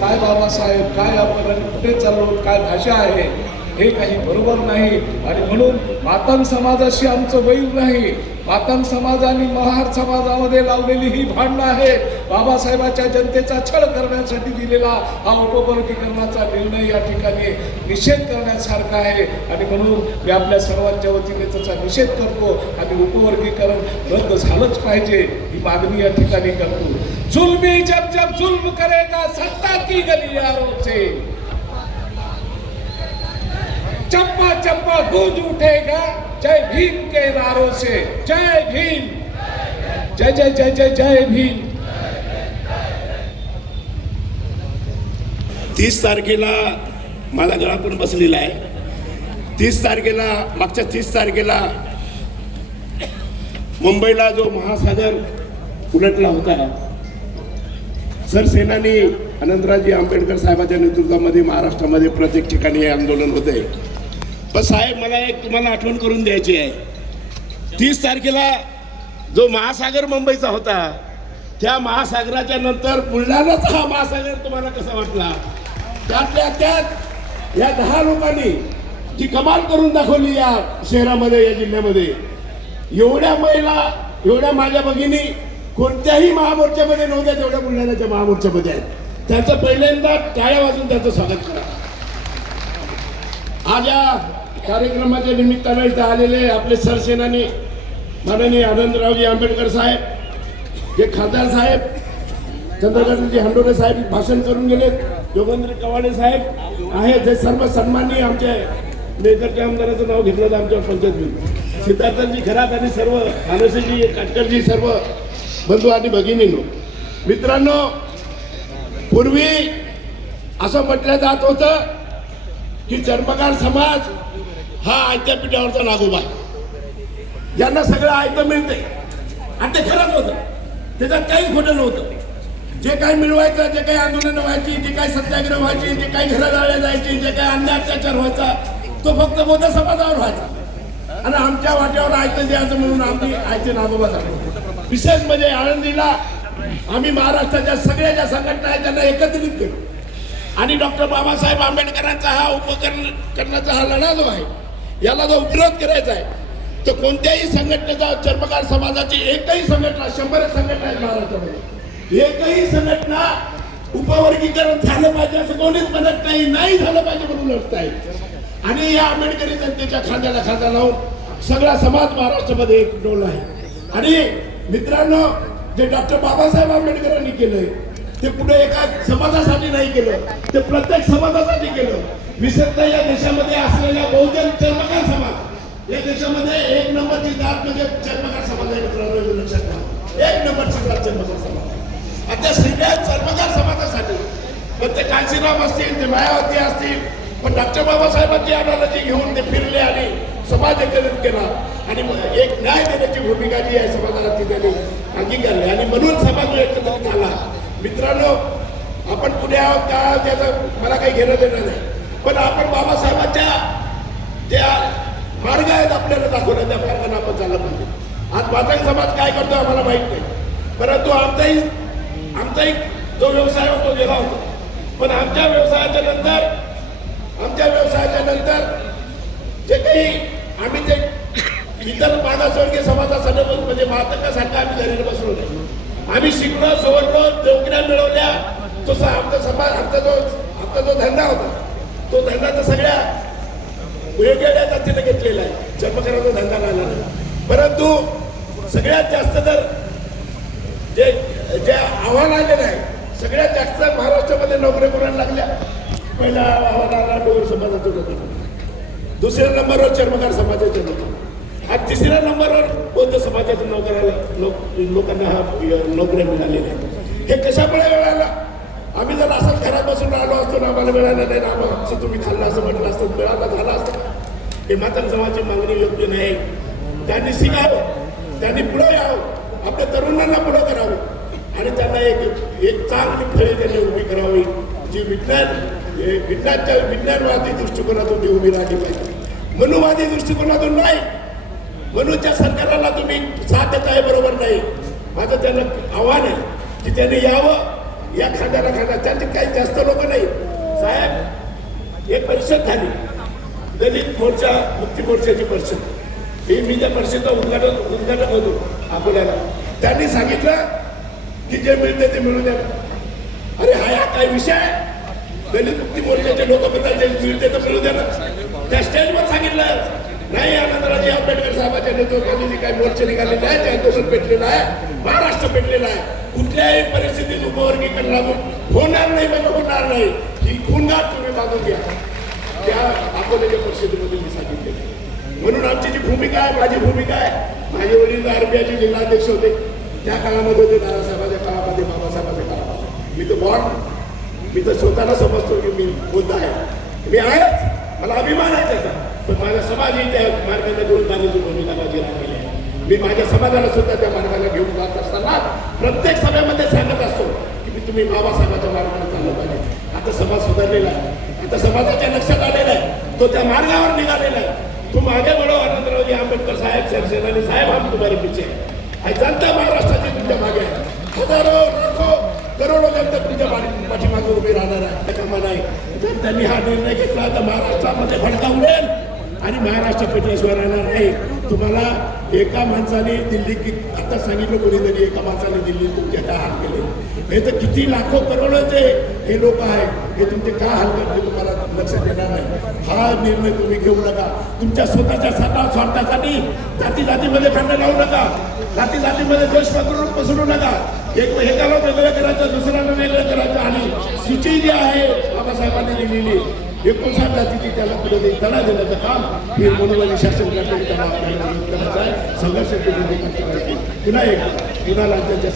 काय बाबासाहेब, काय आपण कुठे चाललो, काय भाषा आहे, हे काही बरोबर नाही. आणि म्हणून मातंग समाजाशी आमचं वैर नाही. मातंग समाज आणि महार समाजामध्ये लावलेली ही भांडणं आहे. बाबासाहेबाच्या जनतेचा छळ करण्यासाठी दिलेला हा उपवर्गीकरणाचा निर्णय या ठिकाणी निषेध करण्यासारखा आहे. आणि म्हणून मी आपल्या सर्वांच्या वतीने त्याचा निषेध करतो आणि उपवर्गीकरण रद्द झालंच पाहिजे ही मागणी या ठिकाणी करतो. जुल्मी जब जब जुल्म करेगा सत्ता की गलियारों से, चप्पा चप्पा गूंज उठेगा जय भीम के नारों से. जय भीम, जय जय जय जय जय भीम. 30 तारखेला मला गळा पण बसलेला आहे. 30 तारखेला, मागच्या 30 तारखेला मुंबईला जो महासागर उलटला होता, सरसेनानी अनंतरावजी आंबेडकर साहेबांच्या नेतृत्वामध्ये महाराष्ट्रामध्ये प्रत्येक ठिकाणी हे आंदोलन होते. पण साहेब, मला एक तुम्हाला आठवण करून द्यायची आहे. 30 तारखेला जो महासागर मुंबईचा होता, त्या महासागराच्या नंतर बुलढाणाचा हा महासागर तुम्हाला कसा वाटला? त्यातल्या त्यात या 10 लोकांनी जी कमाल करून दाखवली या शहरामध्ये, या जिल्ह्यामध्ये. एवढ्या महिला, एवढ्या माझ्या भगिनी कोणत्याही महामोर्चामध्ये नव्हत्या, तेवढ्या बुलढाण्याच्या महामोर्चामध्ये आहेत. त्याचं पहिल्यांदा टाळ्या वाजून त्याचं स्वागत करा. आज या कार्यक्रमाच्या निमित्तानं इथं आलेले आपले सरसेनानी माननीय आनंदरावजी आंबेडकर साहेब, जे खासदार साहेब चंद्रकांतजी हंडोरे साहेब भाषण करून गेलेत, योगेंद्र कवाडे साहेब आहेत, जे सर्व सन्माननीय आमच्या मेकरच्या आमदाराचं नाव घेतलं तर आमच्या पंचायत सिद्धार्थजी खरात आणि सर्व आनसीजी काटकरजी, सर्व बंधू आणि भगिनींनो. मित्रांनो, पूर्वी असं म्हटलं जात होतं की चर्मकार समाज हा आयत्या पिठावरचा नागोबा आहे, ज्यांना सगळं आयतं मिळते. आणि ते खरंच होतं, त्याच्यात काही खोटं नव्हतं. जे काही मिळवायचं, जे काही आंदोलनं व्हायची, जे काही सत्याग्रह व्हायची, जे काही घरं जाळल्या जायची, जे काही अन्याय अत्याचार व्हायचा, तो फक्त मोठ्या समाजावर व्हायचा. आणि आमच्या वाट्यावर आयतं द्यायचं म्हणून आम्ही आयते नागोबा झालो. विशेष म्हणजे आळंदीला आम्ही महाराष्ट्राच्या सगळ्या ज्या संघटना आहेत त्यांना एकत्रित केलं आणि डॉक्टर बाबासाहेब आंबेडकरांचा हा उपकरणाचा हा लढा जो आहे, याला जो विरोध करायचा आहे, तर कोणत्याही संघटनेचा, चर्मकार समाजाची एकही संघटना, 100 संघटना आहेत महाराष्ट्रामध्ये, एकही संघटना उपवर्गीकरण झालं पाहिजे असं कोणीच म्हणत नाही. नाही झालं पाहिजे म्हणून लढत आहे. आणि या आंबेडकरी जनतेच्या खांद्याला खांदा लावून सगळा समाज महाराष्ट्रामध्ये एकजूट आहे. आणि मित्रांनो, जे डॉक्टर बाबासाहेब आंबेडकरांनी केलंय ते पुढे एका समाजासाठी नाही केलं, ते प्रत्येक समाजासाठी केलं. विशेषतः या देशामध्ये असलेल्या बहुजन चर्मकार समाज, या देशामध्ये 1 नंबरची जात म्हणजे चर्मकार समाज आहे. मित्रांनो, लक्षात घ्या, 1 नंबरची जात चर्मकार समाज. आणि त्या सगळ्या चर्मकार समाजासाठी, पण ते कांशीराम असतील, ते मायावती असतील, पण डॉक्टर बाबासाहेबांची अनालॉजी घेऊन ते फिरले आणि समाज एकत्रित केला आणि एक न्याय देण्याची भूमिका जी आहे समाजाला ती त्यांनी अंगीकारली आणि म्हणून समाज एकत्रित झाला. मित्रांनो, आपण पुढे आहोत का त्याचं मला काही घेणं देणं नाही, पण आपण बाबासाहेबांच्या ज्या मार्ग आहेत आपल्याला दाखवल्या, त्या मार्गाने आपण चाललं पाहिजे. आज मातंग समाज काय करतो आम्हाला माहीत नाही, परंतु आमचाही जो व्यवसाय होतो गेला होता. पण आमच्या व्यवसायाच्या नंतर जे काही आम्ही ते इतर मागासवर्गीय समाजासाठी म्हणजे मातंगासारखं आम्ही घरी बसलो नाही. आम्ही शिकलो, सवरलो, नोकऱ्या मिळवल्या. तो आमचा जो धंदा होता, तो धंदा तर सगळ्या वेगवेगळ्या जातीने घेतलेला आहे. चर्मकाराचा धंदा राहिला नाही. परंतु सगळ्यात जास्त तर जे आव्हान आलेलं आहे, सगळ्यात जास्त महाराष्ट्रामध्ये नोकऱ्या करायला लागल्या. पहिला आव्हान आला डोगर समाजाचं होतं, दुसऱ्या नंबरवर चर्मकार समाजाचे लोक, आणि तिसऱ्या नंबरवर बौद्ध समाजाच्या लोकांना हा नोकऱ्या मिळालेल्या आहेत. हे कशामुळे मिळालं? आम्ही जर असंच घरात बसून राहिलो असतो ना, आम्हाला मिळालं नाही ना, आमचं तुम्ही खाल्लं असं म्हटलं असतं, मिळालं झालं असतं. हे मातंग समाजाची मागणी योग्य नाही. त्यांनी शिकावं, त्यांनी पुढे यावं, आपल्या तरुणांना पुढं करावं आणि त्यांना एक चांगली फळी त्यांनी उभी करावी, जी विज्ञानवादी दृष्टिकोनातून ती उभी राहिली पाहिजे. मनुवादी दृष्टिकोनातून नाही. मनूच्या सरकाराला तुम्ही साथ देत आहे बरोबर नाही. माझं त्यांना आव्हान आहे की त्यांनी यावं, या खांद्याला खांदा. त्यांचे काही जास्त लोक परिषद झाली, दलित मोर्चा मुक्ती मोर्चाची परिषद. ही मी त्या परिषदेचा उद्घाटक होतो अकोल्याला. त्यांनी सांगितलं की जे मिळते ते मिळू द्या. अरे हा काय विषय आहे? दलित मुक्ती मोर्चाचे लोक म्हणतात जे मिळते तर मिळू द्या ना. त्या स्टेजवर सांगितलं नाही, आनंदरावजी आंबेडकर साहेबांच्या नेतृत्वाने जे काही मोर्चे निघालेले आहे ते आंदोलन पेटलेलं आहे, महाराष्ट्र पेटलेला आहे. कुठल्याही परिस्थितीत उपवर्गीकरण लागून होणार नाही, म्हणजे होणार नाही. ही खुणगार तुम्ही मागून घ्या. त्या अकोल्याच्या परिषदेमध्ये मी सांगितले. म्हणून आमची जी भूमिका आहे, माझी भूमिका आहे, माझे वडील आरबीआयचे जिल्हाध्यक्ष होते, त्या काळामध्ये होते, दादासाहेबांच्या काळामध्ये, बाबासाहेबांच्या काळामध्ये. मी तर मी तर स्वतःला समजतो की मी बुद्ध आहे, मी आहेच, मला अभिमान आहे त्याचा. पण माझा समाज ही त्या मार्गाने घेऊन जाण्याची भूमिका माझी राहिलेली आहे. मी माझ्या समाजाला सुद्धा त्या मार्गाला घेऊन जात असताना प्रत्येक सभेमध्ये सांगत असतो की तुम्ही बाबासाहेबांच्या मार्गाने चाललं पाहिजे. आता समाज सुधारलेला आहे, आता समाजाच्या लक्षात आलेला आहे, तो त्या मार्गावर निघालेला आहे. तुम आगे बढ़ो, आनंदरावजी आंबेडकर साहेब, सरसेनानी साहेब, हम तुम्हारे पीछे है. जनता महाराष्ट्राची तुमच्या मागे आहे. हजारो लाखो करोडो जनता तुमच्या पाठीमागे उभी राहणार आहे. कामा नाही. जर त्यांनी हा निर्णय घेतला तर महाराष्ट्रामध्ये भडका उडेल आणि महाराष्ट्र पेटल्याशिवाय राहणार नाही. तुम्हाला एका माणसाने दिल्ली, की आता सांगितलं कोणीतरी एका माणसाने दिल्ली तुमचे काय हाल केले. हे तर किती लाखो करोडोचे हे लोक आहेत, हे तुमचे काय हाल करते तुम्हाला लक्षात येणार नाही. हा निर्णय तुम्ही घेऊ नका. तुमच्या स्वतःच्या स्वार्थासाठी जाती जातीमध्ये भांडण लावू नका, जाती जातीमध्ये द्वेष पसरू नका. एकाला वेगळं करायचं, दुसऱ्याला वेगळं करायचं. आणि सूची जी आहे बाबासाहेबांनी लिहिलेली 59 जातीची त्याला पुढे तडा देण्याचं काम हे मनोबली शासन करते. त्याला आपल्याला करायचं आहे, संघर्ष करायची. पुन्हा एकदा राज्याच्या